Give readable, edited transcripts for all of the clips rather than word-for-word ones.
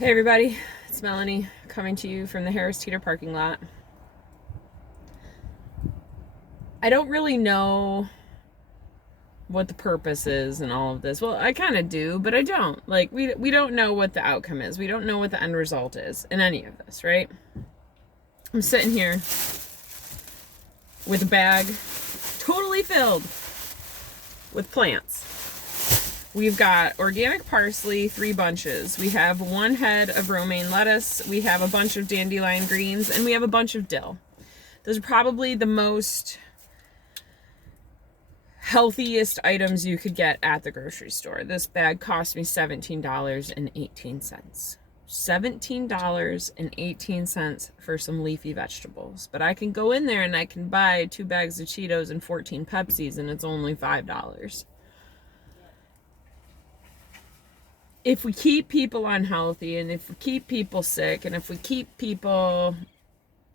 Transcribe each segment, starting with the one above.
Hey everybody, it's Melanie coming to you from the Harris Teeter parking lot. I don't really know what the purpose is in all of this. Well, I kind of do, but I don't. Like, we don't know what the outcome is. We don't know what the end result is in any of this, right? I'm sitting here with a bag totally filled with plants. We've got organic parsley, 3 bunches. We have 1 head of romaine lettuce. We have a bunch of dandelion greens, and we have a bunch of dill. Those are probably the most healthiest items you could get at the grocery store. This bag cost me $17.18. $17.18 for some leafy vegetables. But I can go in there and I can buy 2 bags of Cheetos and 14 Pepsis, and it's only $5. If we keep people unhealthy, and if we keep people sick, and if we keep people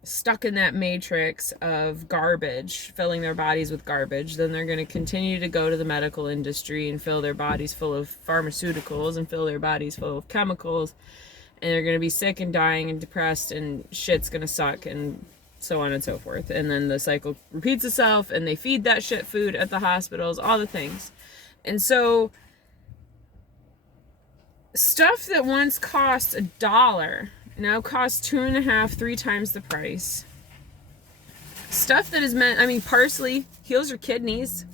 stuck in that matrix of garbage, filling their bodies with garbage, then they're going to continue to go to the medical industry and fill their bodies full of pharmaceuticals and fill their bodies full of chemicals, and they're going to be sick and dying and depressed, and shit's going to suck, and so on and so forth. And then the cycle repeats itself, and they feed that shit food at the hospitals, all the things. And so stuff that once cost $1 now costs 2.5, 3 times the price. Stuff that is meant, I mean, parsley heals your kidneys.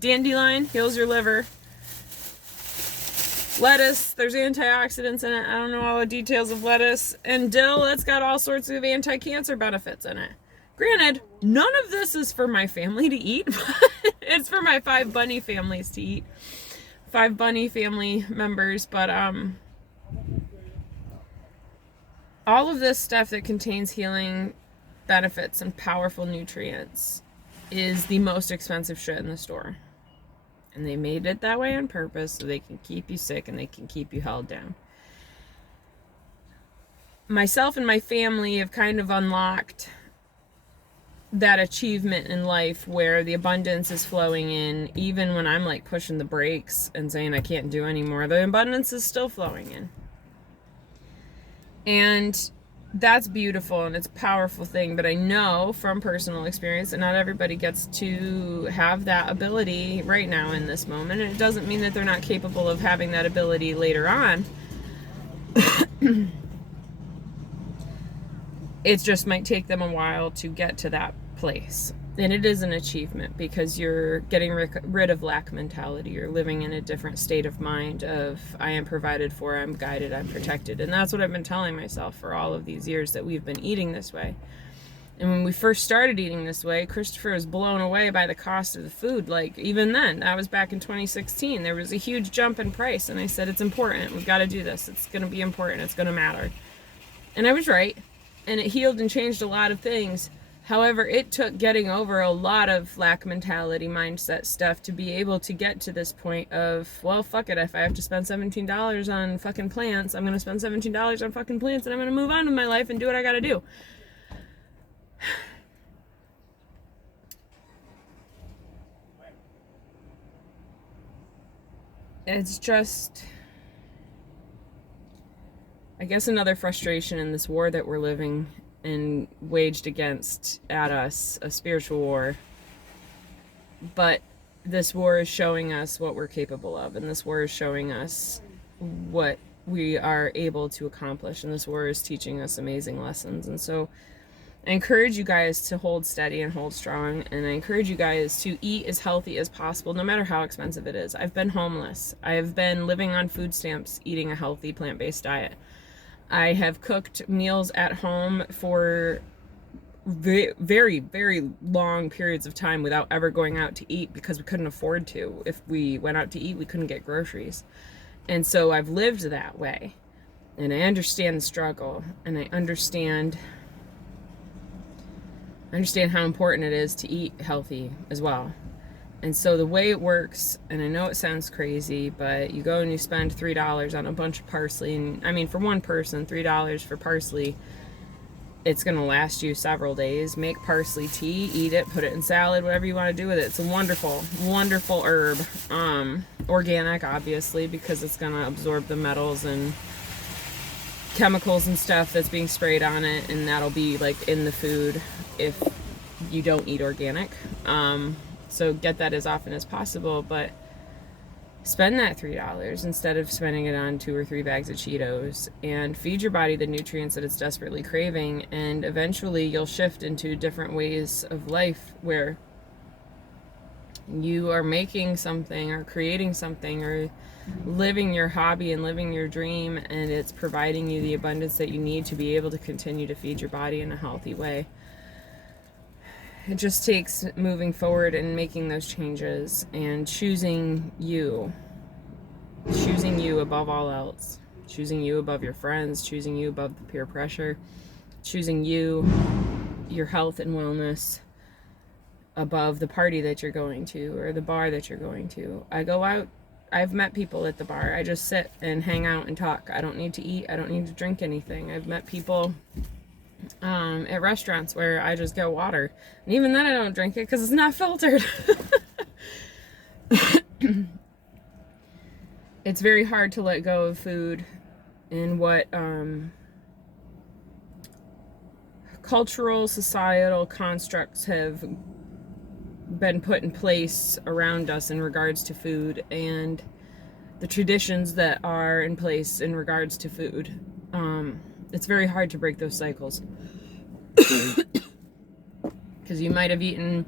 Dandelion heals your liver. Lettuce, there's antioxidants in it. I don't know all the details of lettuce. And dill, that's got all sorts of anti-cancer benefits in it. Granted, none of this is for my family to eat, but it's for my 5 bunny families to eat. 5 bunny family members, but all of this stuff that contains healing benefits and powerful nutrients is the most expensive shit in the store. And they made it that way on purpose so they can keep you sick and they can keep you held down. Myself and my family have kind of unlocked that achievement in life where the abundance is flowing in, even when I'm like pushing the brakes and saying I can't do anymore. The abundance is still flowing in. And that's beautiful and it's a powerful thing, but I know from personal experience that not everybody gets to have that ability right now in this moment. And it doesn't mean that they're not capable of having that ability later on. It just might take them a while to get to that place. And it is an achievement because you're getting rid of lack mentality. You're living in a different state of mind of I am provided for, I'm guided, I'm protected. And that's what I've been telling myself for all of these years that we've been eating this way. And when we first started eating this way, Christopher was blown away by the cost of the food. Like, even then, that was back in 2016. There was a huge jump in price. And I said, it's important. We've got to do this. It's going to be important. It's going to matter. And I was right. And it healed and changed a lot of things. However, it took getting over a lot of lack mentality, mindset stuff to be able to get to this point of, well, fuck it. If I have to spend $17 on fucking plants, I'm going to spend $17 on fucking plants and I'm going to move on with my life and do what I got to do. It's just, I guess, another frustration in this war that we're living and waged at us, a spiritual war. But this war is showing us what we're capable of, and this war is showing us what we are able to accomplish, and this war is teaching us amazing lessons. And so I encourage you guys to hold steady and hold strong, and I encourage you guys to eat as healthy as possible, no matter how expensive it is. I've been homeless. I have been living on food stamps, eating a healthy plant-based diet. I have cooked meals at home for very, very long periods of time without ever going out to eat because we couldn't afford to. If we went out to eat, we couldn't get groceries. And so I've lived that way. And I understand the struggle. And I understand how important it is to eat healthy as well. And so the way it works, and I know it sounds crazy, but you go and you spend $3 on a bunch of parsley, and I mean, for one person, $3 for parsley, it's going to last you several days. Make parsley tea, eat it, put it in salad, whatever you want to do with it. It's a wonderful, wonderful herb. Organic, obviously, because it's going to absorb the metals and chemicals and stuff that's being sprayed on it, and that'll be like in the food if you don't eat organic. So get that as often as possible, but spend that $3 instead of spending it on 2 or 3 bags of Cheetos, and feed your body the nutrients that it's desperately craving. And eventually you'll shift into different ways of life where you are making something or creating something or living your hobby and living your dream, and it's providing you the abundance that you need to be able to continue to feed your body in a healthy way. It just takes moving forward and making those changes and choosing you above all else, choosing you above your friends, choosing you above the peer pressure, choosing you, your health and wellness above the party that you're going to or the bar that you're going to. I go out, I've met people at the bar. I just sit and hang out and talk. I don't need to eat. I don't need to drink anything. I've met people at restaurants where I just get water, and even then I don't drink it because it's not filtered. It's very hard to let go of food and what cultural, societal constructs have been put in place around us in regards to food, and the traditions that are in place in regards to food. It's very hard to break those cycles. Because you might have eaten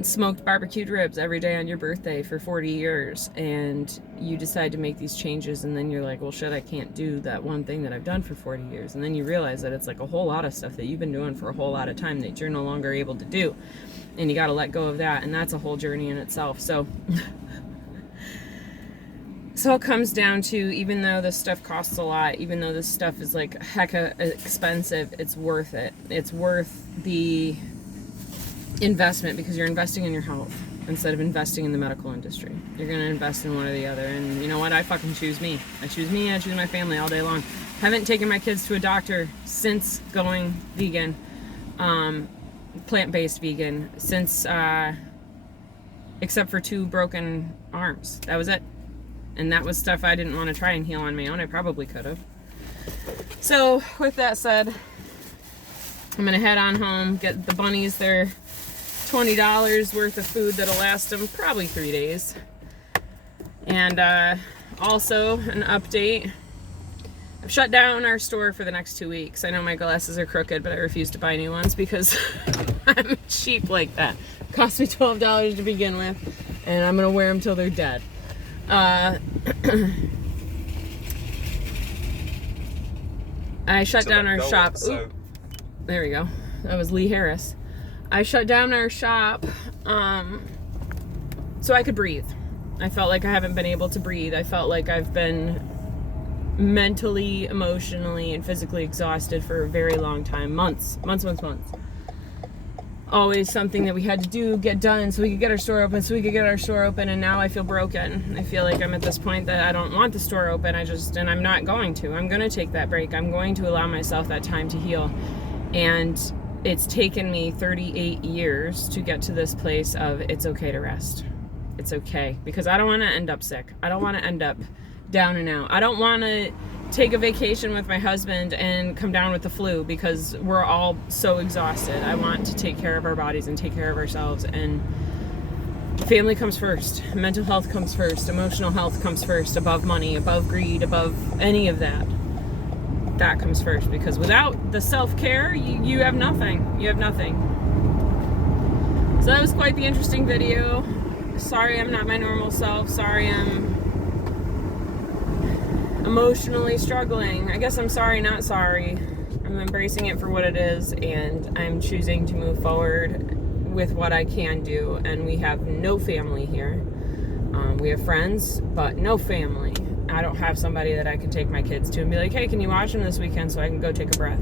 smoked barbecued ribs every day on your birthday for 40 years, and you decide to make these changes, and then you're like, well shit, I can't do that one thing that I've done for 40 years. And then you realize that it's like a whole lot of stuff that you've been doing for a whole lot of time that you're no longer able to do, and you got to let go of that, and that's a whole journey in itself. So So it comes down to, even though this stuff costs a lot, even though this stuff is like hecka expensive, it's worth it. It's worth the investment, because you're investing in your health instead of investing in the medical industry. You're going to invest in one or the other. And you know what? I fucking choose me. I choose me. I choose my family all day long. Haven't taken my kids to a doctor since going vegan, plant-based vegan, since, except for 2 broken arms. That was it. And that was stuff I didn't want to try and heal on my own. I probably could have. So with that said, I'm going to head on home, get the bunnies their $20 worth of food that'll last them probably 3 days. And also an update. I've shut down our store for the next 2 weeks. I know my glasses are crooked, but I refuse to buy new ones because I'm cheap like that. It cost me $12 to begin with, and I'm going to wear them till they're dead. I shut down our shop. Oop, there we go. That was Lee Harris. I shut down our shop so I could breathe. I felt like I haven't been able to breathe. I felt like I've been mentally, emotionally, and physically exhausted for a very long time. Months. Always something that we had to do, get done, so we could get our store open, and now I feel broken. I feel like I'm at this point that I don't want the store open, and I'm not going to. I'm going to take that break. I'm going to allow myself that time to heal. And it's taken me 38 years to get to this place of it's okay to rest. It's okay, because I don't want to end up sick. I don't want to end up down and out. I don't want to take a vacation with my husband and come down with the flu because we're all so exhausted. I want to take care of our bodies and take care of ourselves, and family comes first. Mental health comes first. Emotional health comes first, above money, above greed, above any of that. That comes first, because without the self-care, you have nothing. You have nothing. So that was quite the interesting video. Sorry I'm not my normal self. Sorry I'm emotionally struggling. I guess I'm sorry, not sorry. I'm embracing it for what it is, and I'm choosing to move forward with what I can do. And we have no family here. We have friends, but no family. I don't have somebody that I can take my kids to and be like, hey, can you watch them this weekend so I can go take a breath?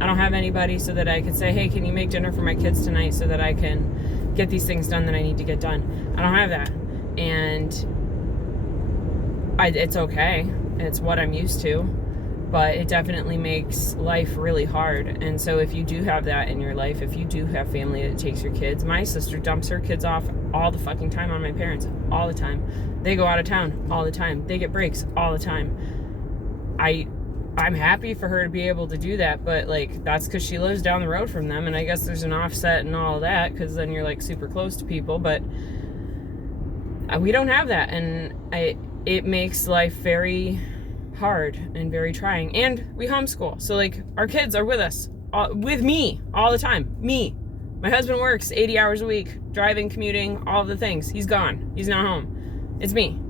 I don't have anybody so that I can say, hey, can you make dinner for my kids tonight so that I can get these things done that I need to get done? I don't have that. And it's okay. It's what I'm used to, but it definitely makes life really hard. And so if you do have that in your life, if you do have family that takes your kids, my sister dumps her kids off all the fucking time on my parents, all the time. They go out of town all the time. They get breaks all the time. I'm happy for her to be able to do that, but like that's because she lives down the road from them, and I guess there's an offset and all of that, because then you're like super close to people, but we don't have that, and it makes life very hard and very trying. And we homeschool, so like our kids are with us, with me all the time. My husband works 80 hours a week, driving, commuting, all of the things. He's gone. He's not home. It's me.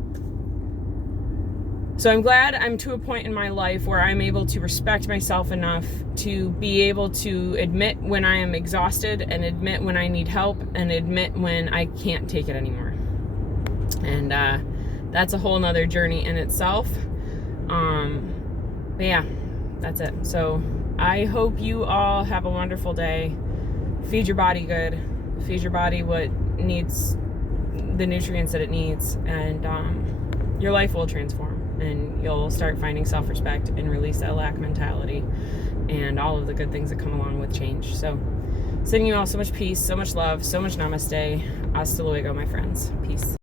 So I'm glad I'm to a point in my life where I'm able to respect myself enough to be able to admit when I am exhausted, and admit when I need help, and admit when I can't take it anymore. And that's a whole nother journey in itself. But yeah, that's it. So I hope you all have a wonderful day. Feed your body good. Feed your body what needs, the nutrients that it needs, and your life will transform. And you'll start finding self-respect and release that lack mentality and all of the good things that come along with change. So sending you all so much peace, so much love, so much namaste. Hasta luego, my friends. Peace.